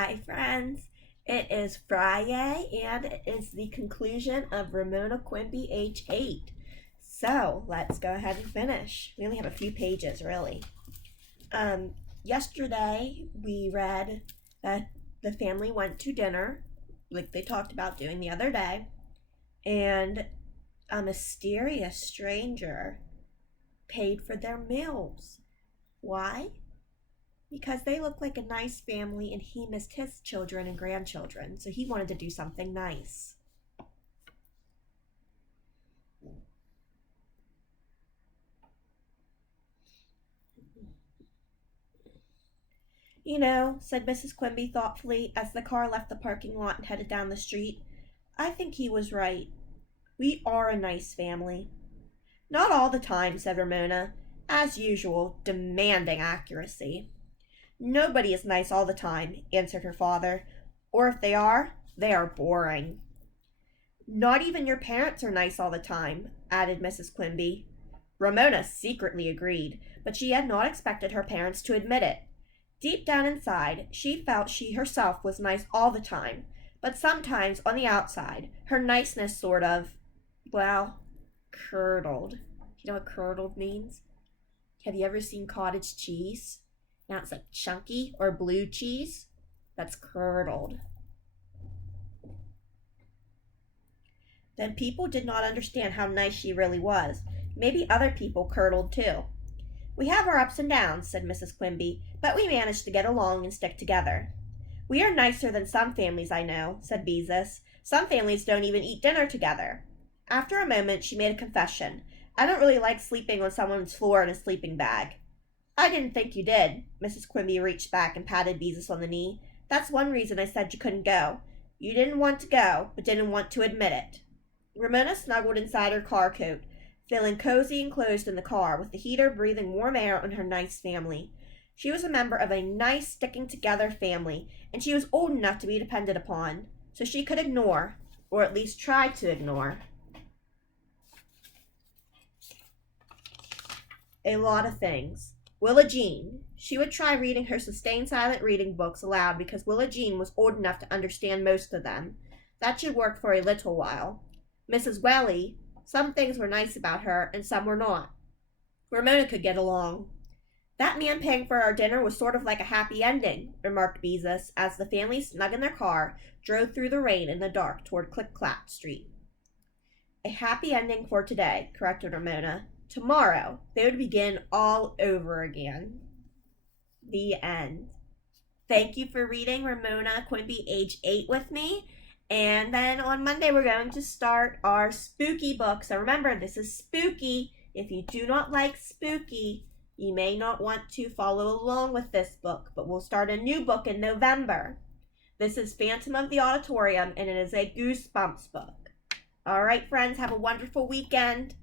Hi, friends. It is Friday and it is the conclusion of Ramona Quimby, age 8. So let's go ahead and finish. We only have a few pages, really. Yesterday we read that the family went to dinner, like they talked about doing the other day, and a mysterious stranger paid for their meals. Why? Because they look like a nice family and he missed his children and grandchildren, so he wanted to do something nice. You know, said Mrs. Quimby thoughtfully as the car left the parking lot and headed down the street, I think he was right. We are a nice family. Not all the time, said Ramona, as usual, demanding accuracy. Nobody is nice all the time, answered her father. Or if they are boring. Not even your parents are nice all the time, added Mrs. Quimby. Ramona secretly agreed, but she had not expected her parents to admit it. Deep down inside, she felt she herself was nice all the time, but sometimes on the outside, her niceness sort of, well, curdled. You know what curdled means? Have you ever seen cottage cheese? Now it's like chunky or blue cheese. That's curdled. Then people did not understand how nice she really was. Maybe other people curdled too. We have our ups and downs, said Mrs. Quimby, but we manage to get along and stick together. We are nicer than some families I know, said Beezus. Some families don't even eat dinner together. After a moment, she made a confession. I don't really like sleeping on someone's floor in a sleeping bag. I didn't think you did. Mrs. Quimby reached back and patted Beezus on the knee. That's one reason I said you couldn't go. You didn't want to go, but didn't want to admit it. Ramona snuggled inside her car coat, feeling cozy and closed in the car, with the heater breathing warm air on her nice family. She was a member of a nice, sticking-together family, and she was old enough to be depended upon, so she could ignore, or at least try to ignore, a lot of things. Willa Jean. She would try reading her sustained silent reading books aloud because Willa Jean was old enough to understand most of them. That should work for a little while. Mrs. Welly, some things were nice about her and some were not. Ramona could get along. That man paying for our dinner was sort of like a happy ending, remarked Beezus, as the family, snug in their car, drove through the rain in the dark toward Click-Clack Street. A happy ending for today, corrected Ramona. Tomorrow, they would begin all over again. The end. Thank you for reading Ramona Quimby, age 8 with me. And then on Monday, we're going to start our spooky book. So remember, this is spooky. If you do not like spooky, you may not want to follow along with this book, but we'll start a new book in November. This is Phantom of the Auditorium, and it is a Goosebumps book. All right, friends, have a wonderful weekend.